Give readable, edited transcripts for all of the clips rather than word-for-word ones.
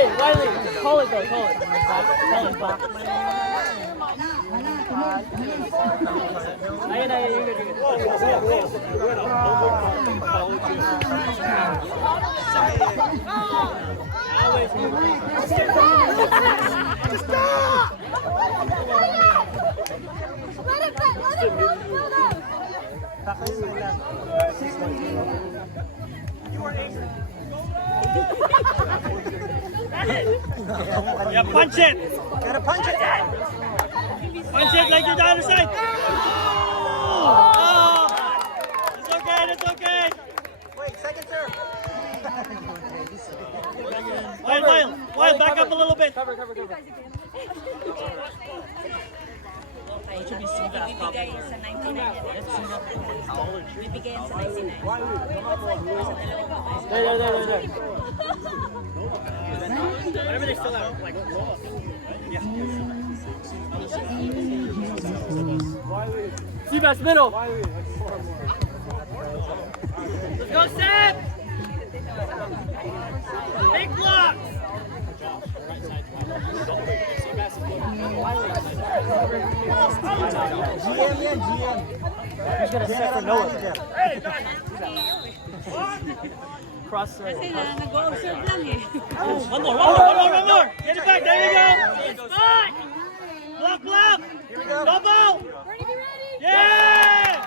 Hey, Wiley, call it though, call it. Call it, call it. Ayun, ayun, you're good, you're Just stop! Let it go! You are angry. Yeah, punch it! Gotta punch it! Punch it like you're down the side! Oh! It's okay, it's okay! Wait, second serve! Wild, back up a little bit! Cover. Ibibigay sa 99 yan. Ibibigay yan sa 99. There. Whatever they still have, like, Seabass, middle. let's go, Sam! Big block! GM yan, GM. He's gonna set for Noah. Cross Kasi circle. nag-observe lang eh. One more! Get it back, there you go! It's back! Block! Double! Yeah!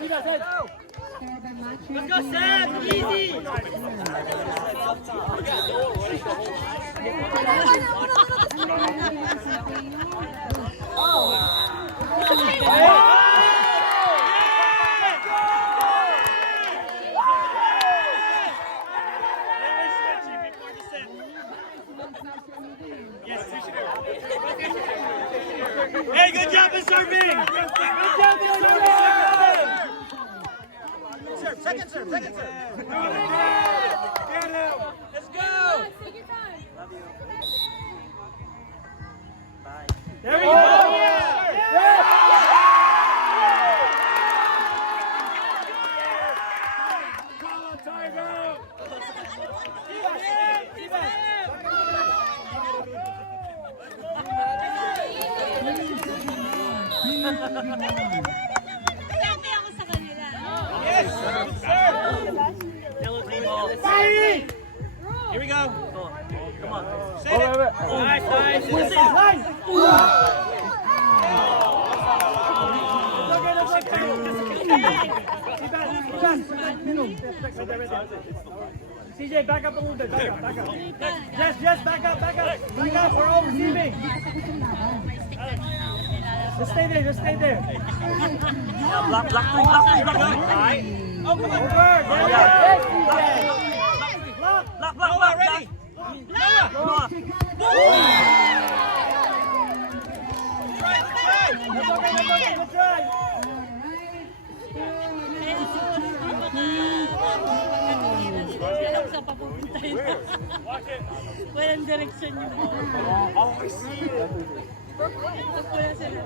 Seabass, head. Let's go, Sam! Easy! Hey, good job in serving! Good job in serving! Second serve. Let's go! There we go! Happy ako sa kanila. Yes! Yellow team ball. Here we go. Come on. Set it. Wait. Nice. CJ, back up a little bit. Back up. Yes, back up. We're all receiving. Just stay there. Block. Oh, come on. Over. Yes, CJ. Block. Ready. Good try. Alam saan papupunta yun. Walang direksyon yung ball. Always see it. Wala sila.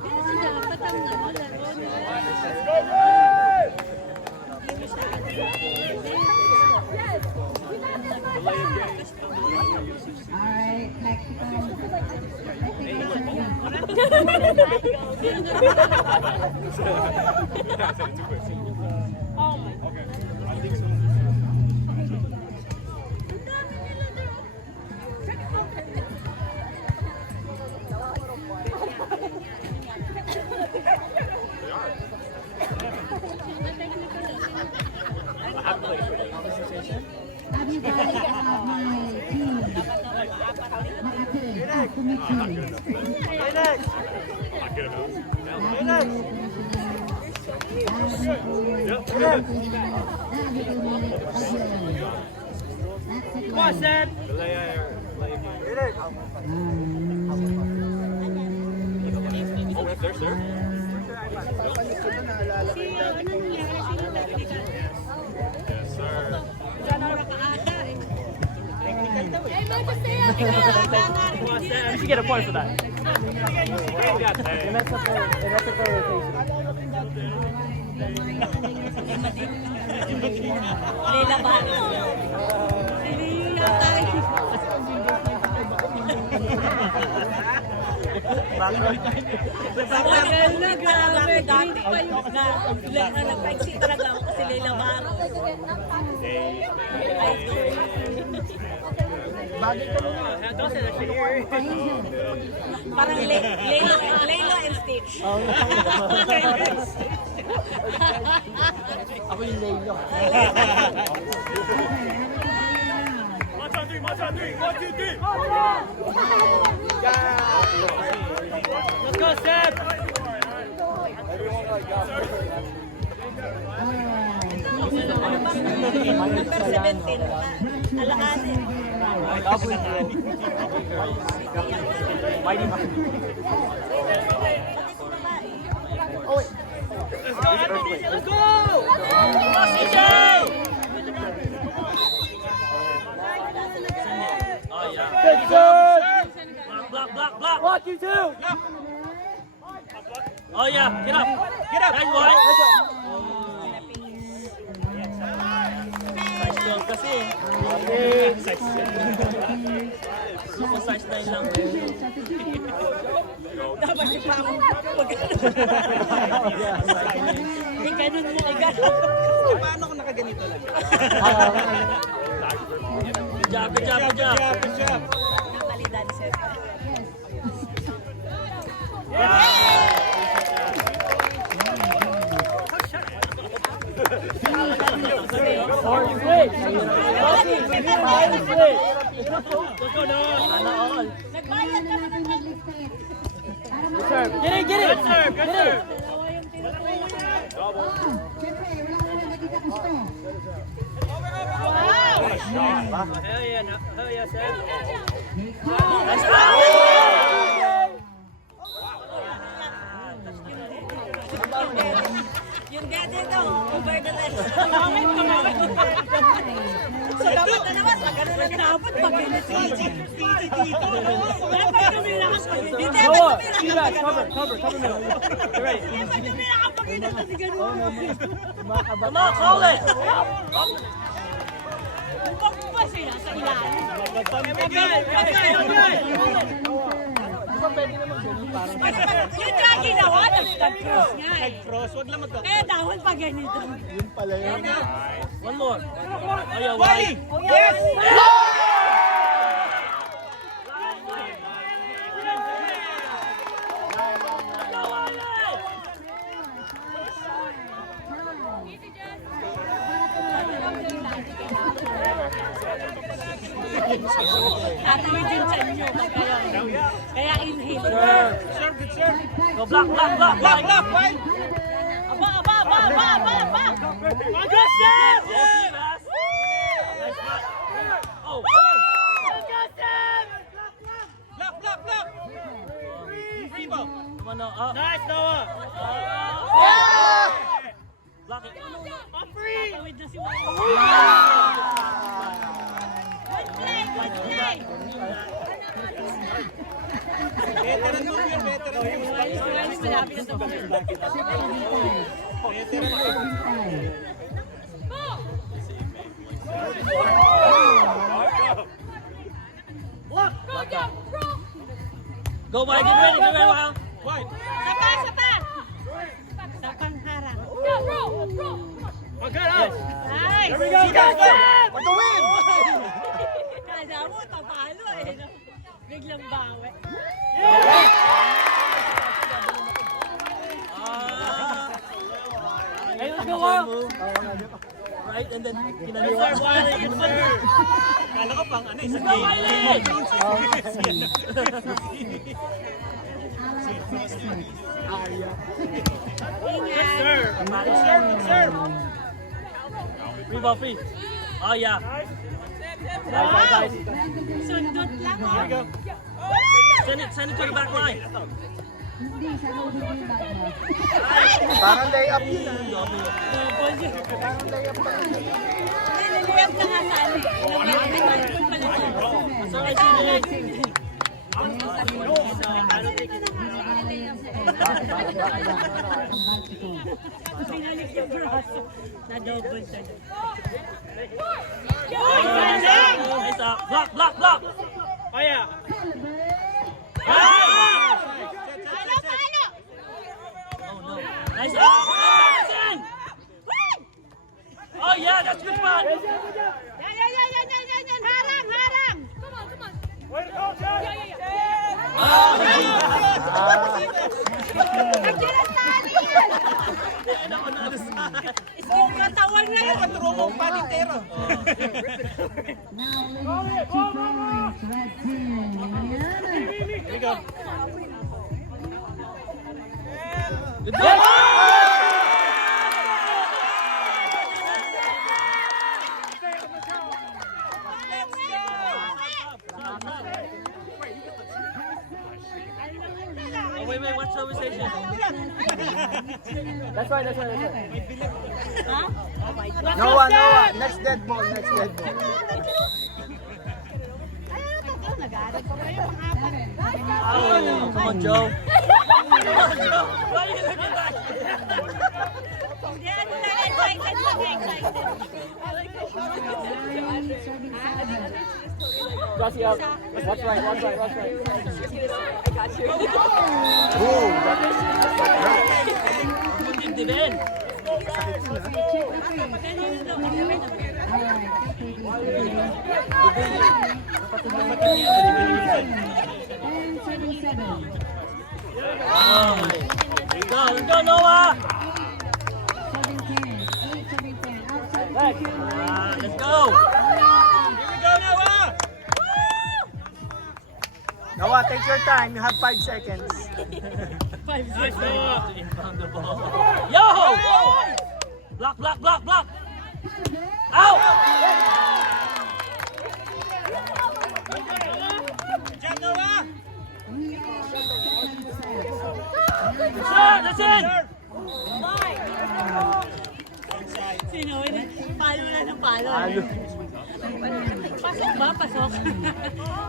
Kasi dapat ang laro. Alright, Have you guys my team? Makati, committee. Come on, Sam. You should get a point for that. It messed up the rotation. Leila Barros. Nagpaiksi talaga ako kasi Leila Barros. Parang Laylo and Stitch. Ako yung Lelo. March on three. 1, 2, 3. Let's go, Seb. Number 17. Alakanin. Let's go, Anthony. Let's go. Good serve! Block! 1, 2, 2! Oh yeah, get up. Right wide. Size 12 kasi. Gusto ko size 9 lang. Dapat si Pamo. Ganun mo, ganun. Paano kung nakaganito lang? Good job. Napalitan ni Seth. Sorry, great! Nagbayad ka na ng Serve! Get it! Good serve. Hell yeah, Seb. Yung dede daw, over the lens. So dapat na naman, ganun na dapat pag dito. Dapat kami nakapag-init. Hindi Noah, dapat you guys, cover middle. You're ready. kami nakapag-init kasi ganun. Come on, call it. Huwag pa sila sa ilalim. Yung kaya ginawa, nag-cross nga eh. Cross, wag lang magka. Kaya dahon pa ganito. One more. Oh yeah, wide. Yes! Tatawid din sa inyo pag kayo. Kaya inhale. Good serve. Go block. Wide! Aba! Aggressive! Oh. Block! Free ball! Come on now. Nice, Noah. Block it. Tatawid na si Wally. Good play! Veteran move yun, veteran move. Wally, malapit na ito. Go wide. Get ready, Wild. Wide! Sapa! Sa pangharang. Yes. Nice! There we go, guys. For the win! Kala mo, tapalo eh. Biglang bawi. Hey, let's go, Wild! Right, and then Good kinaliwa. serve, Wiley. Good serve. Kala ko pang ano, isang Go, game. Wiley! Good serve. Good serve. Free ball, free. Oh yeah. Nice. Sundot lang oh. Send it to the back line. Parang layup yun ah. Nililiyap na nga saan. Nililiyap pala siya. So I see the leg. Pinalik yung braso. Na-double siya. Nice up. Block, block, block. Oh yeah. Ah! Oh no. Nice up. Nice in. Oh yeah, that's good fun. Yan. Harang, harang. Way to go, Chad. Isking katawan na yun. Patrumong panitero. Now leading by 2 points, red team. Mariana. Here we go. Good ball. Oh, wait, what's the conversation? That's right. Ha? Oh my God. Noah. Next dead ball. Ay, ano to? Nag-aaral ko kayo. Oh, come on, Joe. Come on, Joe. Why are you looking back? Hindi, ano na, excited lang, excited. Serving 7. Crossy up. Watch right. Dibdibin. Check the free. And serving 7. Let's go, Noah. Serving 10. 8 serving 10. Outside 2 Let's go. Here we go, Noah. Noah, take your time. You have 5 seconds. Nice, Noah. Inbound the ball. Yo! Block. Out! Jab, Noah. That's in! Sino? Palo na ng palo. Pasok ba? Pasok?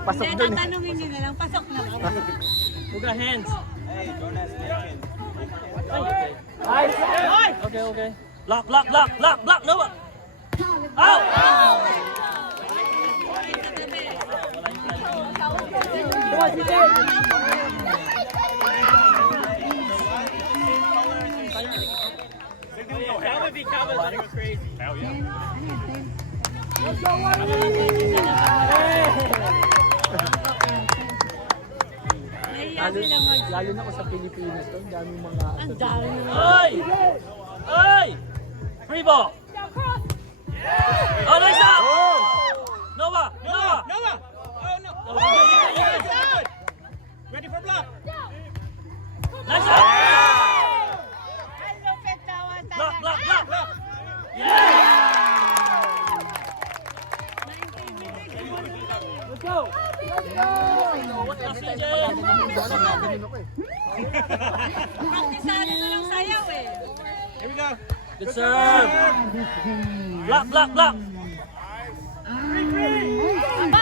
Pasok Hindi, dun eh. tatanungin nyo na lang. Pasok na ba? Who got hands? Hey, don't ask me. Okay. Block, Noah. Out! That would be Cowboys when it was crazy. Hell Nahiya silang mag... Lalo na ko sa Pilipinas to, daming mga Ang dami naman. Hey! Free ball. Oh, nice up! Noah! Noah. Oh no. You good. Ready for block. Nice up! Ang lupit naman Block. Block. Yeah! Let's go! CJ! Praktisado ko lang sayaw eh. Here we go. Good serve! Block! Aba!